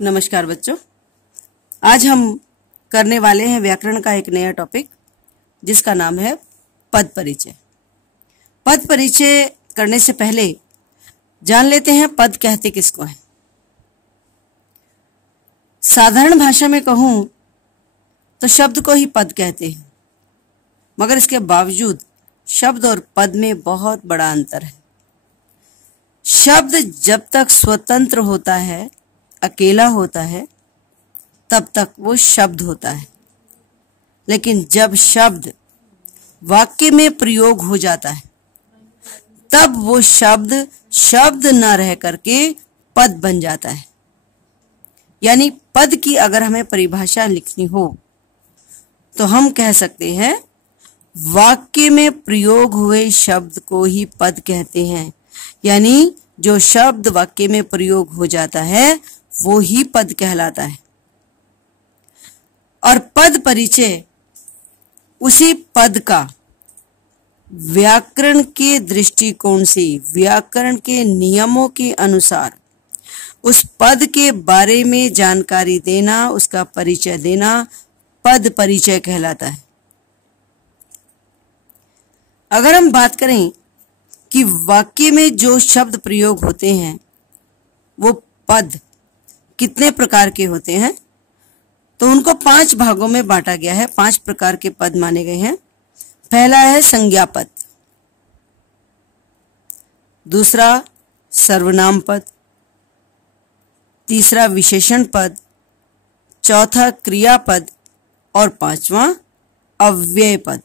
नमस्कार बच्चों, आज हम करने वाले हैं व्याकरण का एक नया टॉपिक जिसका नाम है पद परिचय। पद परिचय करने से पहले जान लेते हैं पद कहते किसको हैं। साधारण भाषा में कहूं तो शब्द को ही पद कहते हैं, मगर इसके बावजूद शब्द और पद में बहुत बड़ा अंतर है। शब्द जब तक स्वतंत्र होता है, अकेला होता है, तब तक वो शब्द होता है। लेकिन जब शब्द वाक्य में प्रयोग हो जाता है, तब वो शब्द न रह करके पद बन जाता है। यानी पद की अगर हमें परिभाषा लिखनी हो तो हम कह सकते हैं वाक्य में प्रयोग हुए शब्द को ही पद कहते हैं। यानी जो शब्द वाक्य में प्रयोग हो जाता है वो ही पद कहलाता है। और पद परिचय उसी पद का व्याकरण के दृष्टिकोण से, व्याकरण के नियमों के अनुसार उस पद के बारे में जानकारी देना, उसका परिचय देना पद परिचय कहलाता है। अगर हम बात करें कि वाक्य में जो शब्द प्रयोग होते हैं वो पद कितने प्रकार के होते हैं, तो उनको 5 भागों में बांटा गया है। 5 प्रकार के पद माने गए हैं। पहला है संज्ञा पद, दूसरा सर्वनाम पद, तीसरा विशेषण पद, चौथा क्रियापद और 5वां अव्यय पद।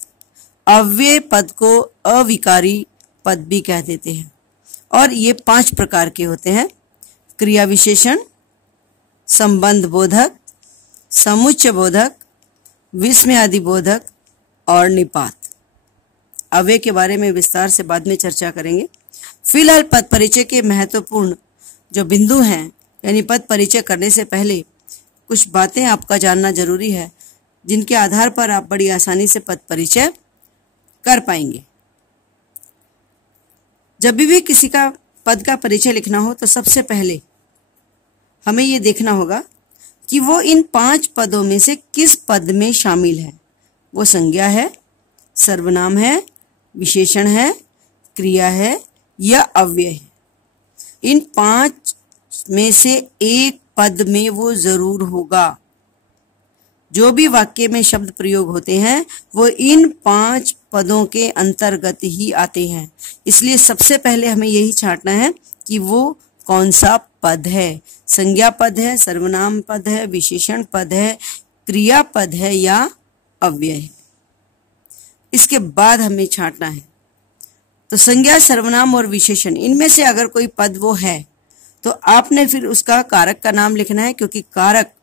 अव्यय पद को अविकारी पद भी कह देते हैं। और ये 5 प्रकार के होते हैं: क्रिया विशेषण, संबंध बोधक, समुच्चय बोधक, विस्मयादि बोधक और निपात। अव्यय के बारे में विस्तार से बाद में चर्चा करेंगे। फिलहाल पद परिचय के महत्वपूर्ण जो बिंदु हैं, यानी पद परिचय करने से पहले कुछ बातें आपका जानना जरूरी है, जिनके आधार पर आप बड़ी आसानी से पद परिचय कर पाएंगे। जब भी किसी का पद का परिचय लिखना हो तो सबसे पहले हमें ये देखना होगा कि वो इन 5 पदों में से किस पद में शामिल है। वो संज्ञा है, सर्वनाम है, विशेषण है, क्रिया है या अव्यय है। इन 5 में से एक पद में वो जरूर होगा। जो भी वाक्य में शब्द प्रयोग होते हैं वो इन 5 पदों के अंतर्गत ही आते हैं। इसलिए सबसे पहले हमें यही छांटना है कि वो कौन सा पद है। संज्ञा पद है, सर्वनाम पद है, विशेषण पद है, क्रिया पद है या अव्यय है। इसके बाद हमें छांटना है। तो संज्ञा, सर्वनाम और विशेषण, इनमें से अगर कोई पद वो है तो आपने फिर उसका कारक का नाम लिखना है, क्योंकि कारक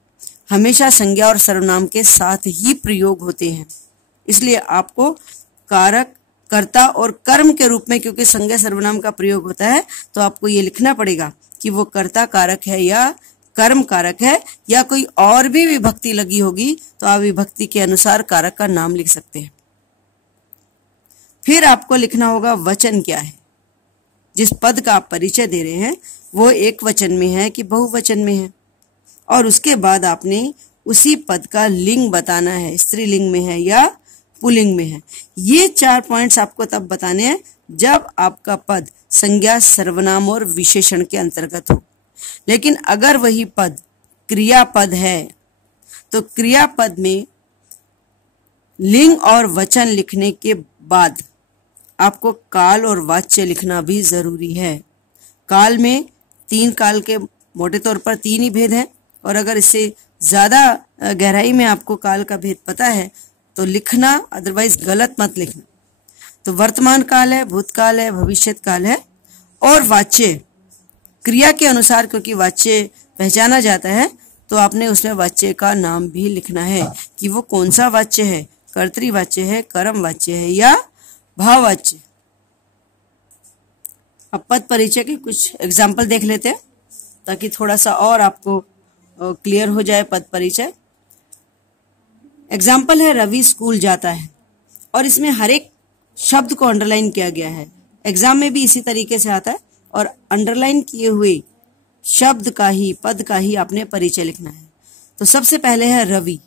हमेशा संज्ञा और सर्वनाम के साथ ही प्रयोग होते हैं। इसलिए आपको कारक, कर्ता और कर्म के रूप में, क्योंकि संज्ञा सर्वनाम का प्रयोग होता है, तो आपको ये लिखना पड़ेगा कि वो कर्ता कारक है या कर्म कारक है, या कोई और भी विभक्ति लगी होगी तो आप विभक्ति के अनुसार कारक का नाम लिख सकते हैं। फिर आपको लिखना होगा वचन क्या है। जिस पद का आप परिचय दे रहे हैं वो एक वचन में है कि बहुवचन में है। और उसके बाद आपने उसी पद का लिंग बताना है, स्त्रीलिंग में है या पुल्लिंग में है। ये 4 पॉइंट्स आपको तब बताने हैं जब आपका पद संज्ञा, सर्वनाम और विशेषण के अंतर्गत हो। लेकिन अगर वही पद क्रियापद है तो क्रियापद में लिंग और वचन लिखने के बाद आपको काल और वाच्य लिखना भी जरूरी है। काल में 3 काल के मोटे तौर पर 3 ही भेद हैं, और अगर इससे ज्यादा गहराई में आपको काल का भेद पता है तो लिखना, अदरवाइज गलत मत लिखना। तो वर्तमान काल है, भूतकाल है, भविष्यत काल है। और वाच्य क्रिया के अनुसार, क्योंकि वाच्य पहचाना जाता है, तो आपने उसमें वाच्य का नाम भी लिखना है कि वो कौन सा वाच्य है, कर्तृवाच्य है, कर्म वाच्य है या भाववाच्य। अब पद परिचय के कुछ एग्जाम्पल देख लेते हैं ताकि थोड़ा सा और आपको क्लियर हो जाए पद परिचय। एग्जाम्पल है रवि स्कूल जाता है, और इसमें हर एक शब्द को अंडरलाइन किया गया है। एग्जाम में भी इसी तरीके से आता है, और अंडरलाइन किए हुए शब्द का ही, पद का ही आपने परिचय लिखना है। तो सबसे पहले है रवि।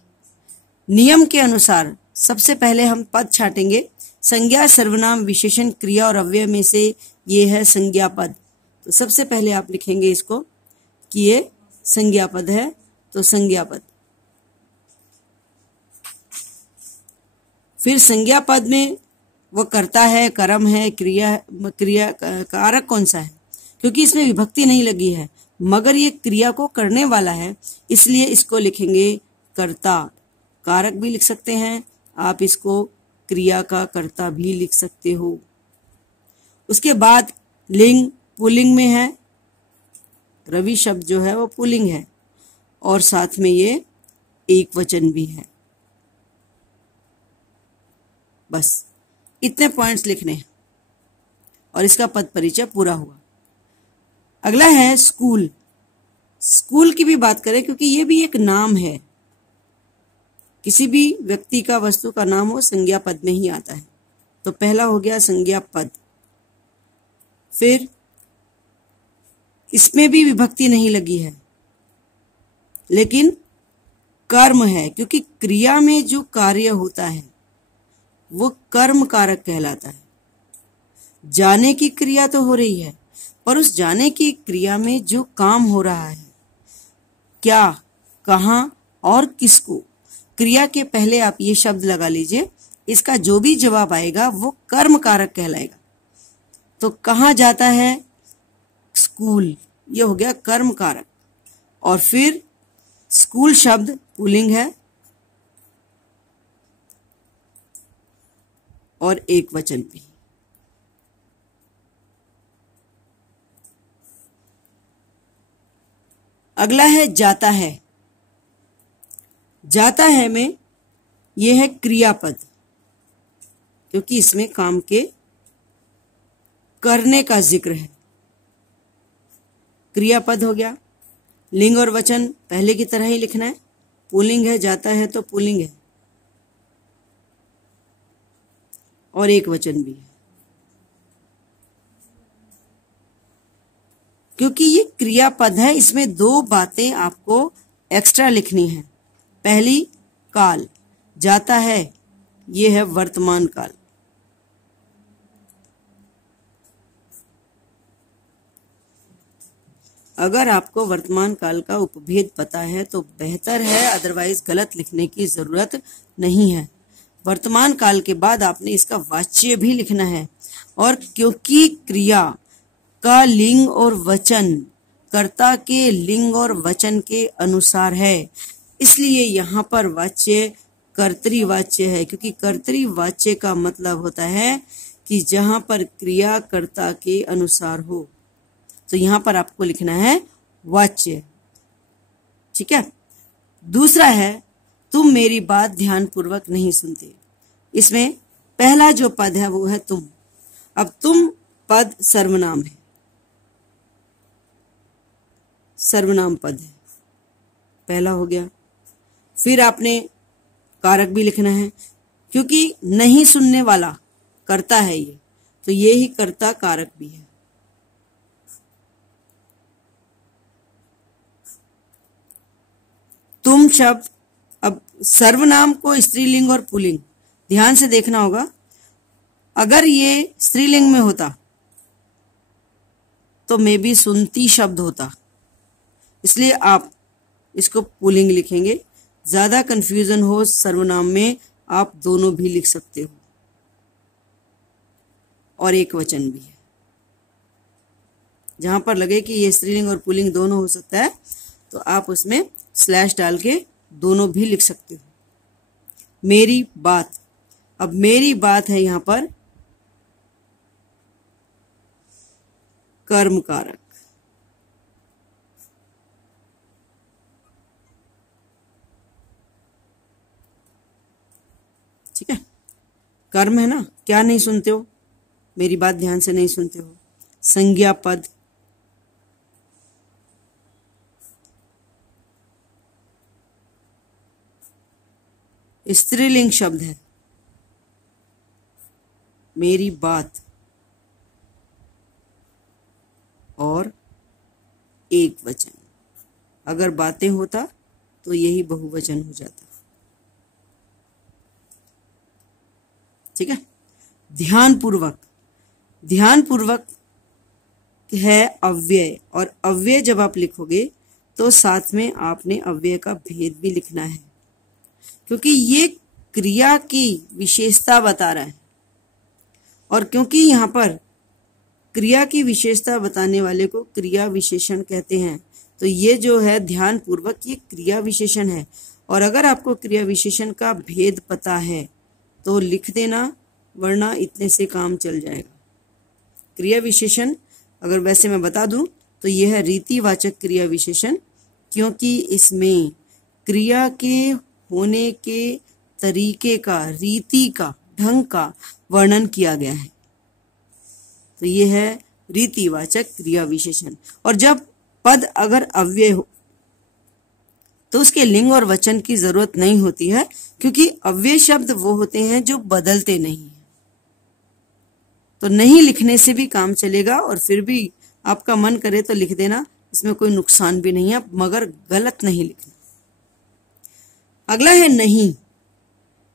नियम के अनुसार सबसे पहले हम पद छाटेंगे। संज्ञा, सर्वनाम, विशेषण, क्रिया और अव्यय में से ये है संज्ञा पद। तो सबसे पहले आप लिखेंगे इसको कि ये संज्ञा पद है। तो संज्ञा पद। फिर संज्ञा पद में वो कर्ता है, कर्म है, क्रिया कारक कौन सा है, क्योंकि इसमें विभक्ति नहीं लगी है मगर ये क्रिया को करने वाला है, इसलिए इसको लिखेंगे कर्ता। कारक भी लिख सकते हैं आप, इसको क्रिया का कर्ता भी लिख सकते हो। उसके बाद लिंग, पुल्लिंग में है। रवि शब्द जो है वो पुल्लिंग है और साथ में ये एक वचन भी है। बस इतने पॉइंट्स लिखने हैं और इसका पद परिचय पूरा हुआ। अगला है स्कूल। स्कूल की भी बात करें क्योंकि ये भी एक नाम है। किसी भी व्यक्ति का, वस्तु का नाम हो संज्ञा पद में ही आता है। तो पहला हो गया संज्ञा पद। फिर इसमें भी विभक्ति नहीं लगी है लेकिन कर्म है, क्योंकि क्रिया में जो कार्य होता है वो कर्म कारक कहलाता है। जाने की क्रिया तो हो रही है पर उस जाने की क्रिया में जो काम हो रहा है, क्या, कहाँ और किसको, क्रिया के पहले आप ये शब्द लगा लीजिए। इसका जो भी जवाब आएगा वो कर्म कारक कहलाएगा। तो कहाँ जाता है, स्कूल, ये हो गया कर्म कारक। और फिर स्कूल शब्द पुल्लिंग है और एक वचन भी। अगला है जाता है। जाता है में यह है क्रियापद, क्योंकि इसमें काम के करने का जिक्र है। क्रियापद हो गया। लिंग और वचन पहले की तरह ही लिखना है। पुल्लिंग है, जाता है तो पुल्लिंग है और एक वचन भी है। क्योंकि ये क्रियापद है, इसमें दो बातें आपको एक्स्ट्रा लिखनी है। पहली, काल, जाता है ये है वर्तमान काल। अगर आपको वर्तमान काल का उपभेद पता है तो बेहतर है, अदरवाइज गलत लिखने की जरूरत नहीं है। वर्तमान काल के बाद आपने इसका वाच्य भी लिखना है। और क्योंकि क्रिया का लिंग और वचन कर्ता के लिंग और वचन के अनुसार है, इसलिए यहाँ पर वाच्य कर्तृवाच्य है। क्योंकि कर्तृवाच्य का मतलब होता है कि जहां पर क्रिया कर्ता के अनुसार हो। तो यहां पर आपको लिखना है वाच्य। ठीक है। दूसरा है तुम मेरी बात ध्यानपूर्वक नहीं सुनते। इसमें पहला जो पद है वो है तुम। अब तुम पद सर्वनाम है, सर्वनाम पद है, पहला हो गया। फिर आपने कारक भी लिखना है, क्योंकि नहीं सुनने वाला कर्ता है ये, तो ये ही कर्ता कारक भी है। तुम शब्द, अब सर्वनाम को स्त्रीलिंग और पुल्लिंग ध्यान से देखना होगा। अगर ये स्त्रीलिंग में होता तो मे बी सुनती शब्द होता, इसलिए आप इसको पुल्लिंग लिखेंगे। ज्यादा कंफ्यूजन हो सर्वनाम में आप दोनों भी लिख सकते हो और एक वचन भी है। जहां पर लगे कि ये स्त्रीलिंग और पुल्लिंग दोनों हो सकता है तो आप उसमें स्लैश डाल के दोनों भी लिख सकते हो। मेरी बात, अब मेरी बात है यहां पर कर्म कारक। ठीक है, कर्म है ना, क्या नहीं सुनते हो, मेरी बात ध्यान से नहीं सुनते हो। संज्ञा पद, स्त्रीलिंग शब्द है मेरी बात और एक वचन। अगर बातें होता तो यही बहुवचन हो जाता। ठीक है, ध्यानपूर्वक, ध्यानपूर्वक है अव्यय, और अव्यय जब आप लिखोगे तो साथ में आपने अव्यय का भेद भी लिखना है, क्योंकि ये क्रिया की विशेषता बता रहा है। और क्योंकि यहाँ पर क्रिया की विशेषता बताने वाले को क्रिया विशेषण कहते हैं, तो ये जो है ध्यानपूर्वक ये क्रिया विशेषण है। और अगर आपको क्रिया विशेषण का भेद पता है तो लिख देना, वरना इतने से काम चल जाएगा। क्रिया विशेषण अगर वैसे मैं बता दूं तो यह है रीतिवाचक क्रिया विशेषण, क्योंकि इसमें क्रिया के होने के तरीके का, रीति का, ढंग का वर्णन किया गया है। तो यह है रीतिवाचक क्रिया विशेषण। और जब पद अगर अव्यय हो तो उसके लिंग और वचन की जरूरत नहीं होती है, क्योंकि अव्यय शब्द वो होते हैं जो बदलते नहीं हैं। तो नहीं लिखने से भी काम चलेगा, और फिर भी आपका मन करे तो लिख देना, इसमें कोई नुकसान भी नहीं है, मगर गलत नहीं लिखना। अगला है नहीं।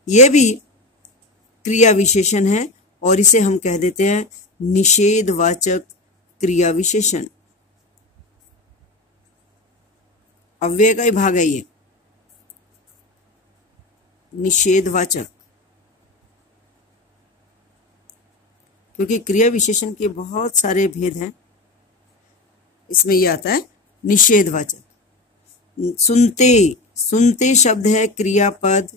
यह भी क्रिया विशेषण है, और इसे हम कह देते हैं निषेधवाचक क्रिया विशेषण। अव्यय का ही भाग है ये, निषेधवाचक। क्योंकि क्रिया विशेषण के बहुत सारे भेद हैं, इसमें यह आता है निषेधवाचक। सुनते, सुनते शब्द है क्रियापद।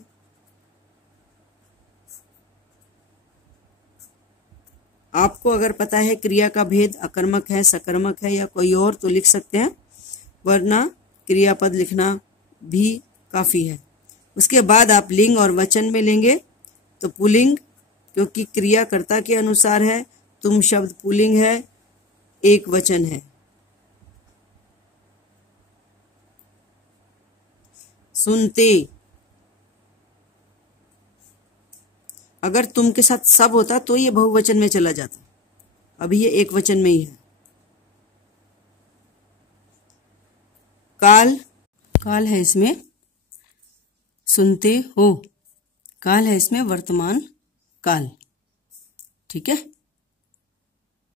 आपको अगर पता है क्रिया का भेद अकर्मक है, सकर्मक है या कोई और, तो लिख सकते हैं, वरना क्रियापद लिखना भी काफी है। उसके बाद आप लिंग और वचन में लेंगे तो पुल्लिंग, क्योंकि क्रिया कर्ता के अनुसार है। तुम शब्द पुल्लिंग है, एक वचन है। सुनते, अगर तुम के साथ सब होता तो ये बहुवचन में चला जाता, अभी ये एक वचन में ही है। काल, काल है इसमें सुनते हो, काल है इसमें वर्तमान काल। ठीक है।